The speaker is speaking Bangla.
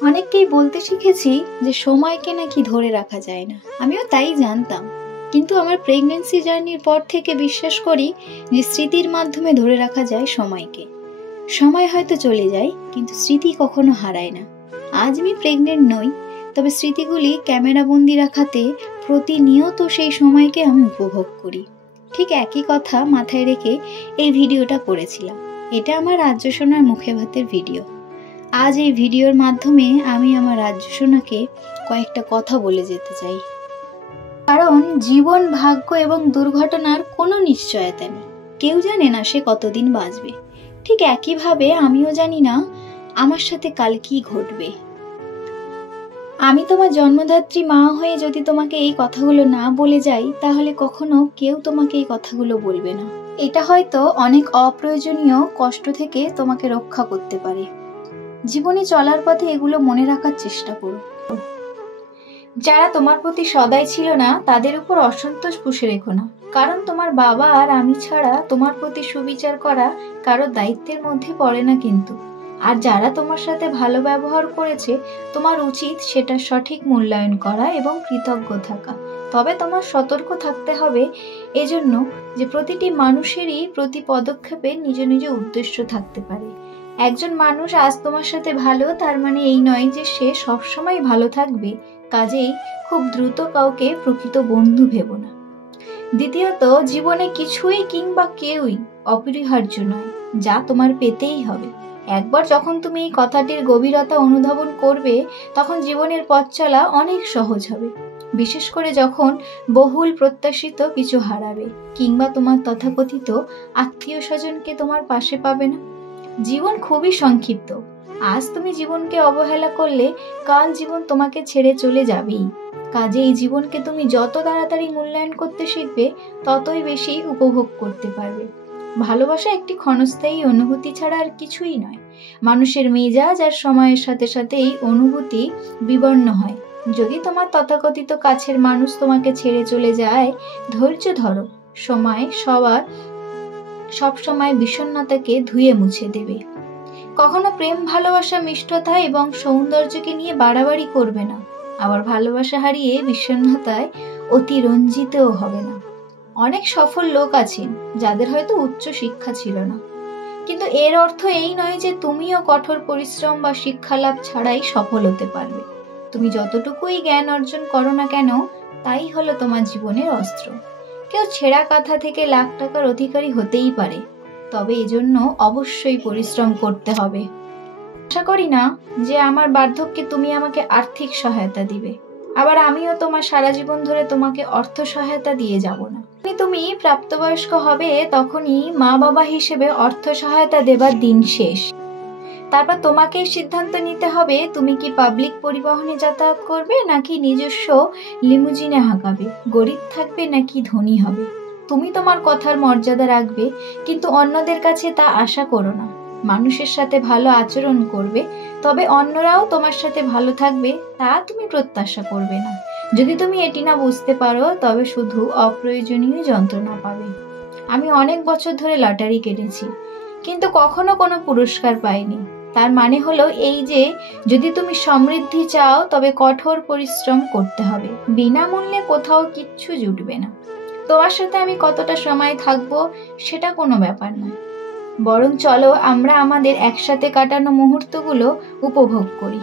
অনেককেই বলতে শিখেছি যে সময়কে নাকি ধরে রাখা যায় না। আমিও তাই জানতাম, কিন্তু আমার প্রেগন্যান্সি জার্নির পর থেকে বিশ্বাস করি যে স্মৃতির মাধ্যমে ধরে রাখা যায় সময়কে। সময় হয়তো চলে যায়, কিন্তু স্মৃতি কখনো হারায় না। আজ আমি প্রেগনেন্ট নই, তবে স্মৃতিগুলি ক্যামেরাবন্দি রাখাতে প্রতিনিয়ত সেই সময়কে আমি উপভোগ করি। ঠিক একই কথা মাথায় রেখে এই ভিডিওটা করেছিলাম। এটা আমার রাজ্য সোনার মুখে ভাতের ভিডিও। আজ এই ভিডিওর মাধ্যমে আমি আমার রাজ্য সোনাকে কয়েকটা কথা বলে যেতে চাই। কারণ জীবন, ভাগ্য এবং দুর্ঘটনার কোনো নিশ্চয়তা নেই। কেউ জানে না সে কতদিন বাঁচবে। ঠিক একইভাবে আমিও জানি না আমার সাথে কাল কি ঘটবে। আমি তোমার জন্মদাত্রী মা হয়ে যদি তোমাকে এই কথাগুলো না বলে যাই, তাহলে কখনো কেউ তোমাকে এই কথাগুলো বলবে না। এটা হয়তো অনেক অপ্রয়োজনীয় কষ্ট থেকে তোমাকে রক্ষা করতে পারে। জীবনে চলার পথে এগুলো মনে রাখার চেষ্টা করো। যারা তোমার প্রতি সদয় ছিল না, তাদের উপর অসন্তোষ পুষে রেখো না। কারণ তোমার বাবা আর আমি ছাড়া তোমার প্রতি সুবিচার করা কারো দায়িত্বের মধ্যে পড়ে না কিন্তু। আর যারা তোমার সাথে ভালো ব্যবহার করেছে, তোমার উচিত সেটা সঠিক মূল্যায়ন করা এবং কৃতজ্ঞ থাকা। তবে তোমার সতর্ক থাকতে হবে এজন্য যে প্রতিটি মানুষেরই প্রতি পদক্ষেপে নিজ নিজ উদ্দেশ্য থাকতে পারে। একজন মানুষ আজ তোমার সাথে ভালো, তার মানে এই নয় যে সে সবসময় ভালো থাকবে। কাজেই খুব দ্রুত কাউকে প্রকৃত বন্ধু ভেবো না। দ্বিতীয়ত, জীবনে কিছুই কিংবা কেউই অপরিহার্য নয়, যা তোমার পেতেই হবে। একবার যখন তুমি এই কথাটির গভীরতা অনুধাবন করবে, তখন জীবনের পথ চলা অনেক সহজ হবে। বিশেষ করে যখন বহুল প্রত্যাশিত কিছু হারাবে, কিংবা তোমার তথাকথিত আত্মীয় স্বজনকে তোমার পাশে পাবে না। জীবন খুবই সংক্ষিপ্ত। আজ তুমি জীবনকে অবহেলা করলে কাল জীবন তোমাকে ছেড়ে চলে যাবেই। কাজে এই জীবনকে তুমি যত তাড়াতাড়ি মূল্যায়ন করতে শিখবে, ততই বেশি উপভোগ করতে পারবে। ভালোবাসা একটি ক্ষণস্থায়ী অনুভূতি ছাড়া আর কিছুই নয়। মানুষের মেজাজ আর সময়ের সাথে সাথে এই অনুভূতি বিবর্ণ হয়। যদি তোমার তথাকথিত কাছের মানুষ তোমাকে ছেড়ে চলে যায়, ধৈর্য ধরো। সময় সব সময় বিষণ্ণতাকে ধুয়ে মুছে দেবে। কখনো প্রেম, ভালোবাসা, মিষ্টতা এবং সৌন্দর্যকে নিয়ে বাড়াবাড়ি করবে না। আবার ভালোবাসা হারিয়ে বিষণ্ণতায় অতিরঞ্জিতও হবে না। অনেক সফল লোক আছেন যাদের হয়তো উচ্চ শিক্ষা ছিল না, কিন্তু এর অর্থ এই নয় যে তুমিও কঠোর পরিশ্রম বা শিক্ষা লাভ ছাড়াই সফল হতে পারবে। তুমি যতটুকুই জ্ঞান অর্জন করো না কেন, তাই হলো তোমার জীবনের অস্ত্র। কেউ ছেঁড়া কাঁথা থেকে লাখ টাকার অধিকারী হতেই পারে, তবে এজন্য অবশ্যই পরিশ্রম করতে হবে। আশা করি না যে আমার বার্ধক্যে তুমি আমাকে আর্থিক সহায়তা দিবে, আবার আমিও তোমার সারা জীবন ধরে তোমাকে অর্থ সহায়তা দিয়ে যাব না। তুমি প্রাপ্তবয়স্ক হবে, তখনই মা বাবা হিসেবে অর্থ সহায়তা দেবার দিন শেষ। তারপর তোমাকে সিদ্ধান্ত নিতে হবে তুমি কি পাবলিক পরিবহনে যাতায়াত করবে, নাকি নিজস্ব লিমুজিনে হাঁকাবে, গরিব থাকবে নাকি ধনী হবে। তুমি তোমার কথার মর্যাদা রাখবে, কিন্তু অন্যদের কাছে তা আশা করো না। মানুষের সাথে ভালো আচরণ করবে, তবে অন্যরাও তোমার সাথে ভালো থাকবে তা তুমি প্রত্যাশা করবে না। যদি তুমি এটি না বুঝতে পারো, তবে শুধু অপ্রয়োজনীয় যন্ত্রণা পাবে। আমি অনেক বছর ধরে লটারি কেটেছি, কিন্তু কখনো কোনো পুরস্কার পাইনি। তার মানে হলো এই যে যদি তুমি সমৃদ্ধি চাও, তবে কঠোর পরিশ্রম করতে হবে। বিনামূল্যে কোথাও কিচ্ছু জুটবে না। তোমার সাথে আমি কতটা সময় থাকবো সেটা কোনো ব্যাপার নয়, বরং চলো আমরা আমাদের একসাথে কাটানো মুহূর্তগুলো উপভোগ করি।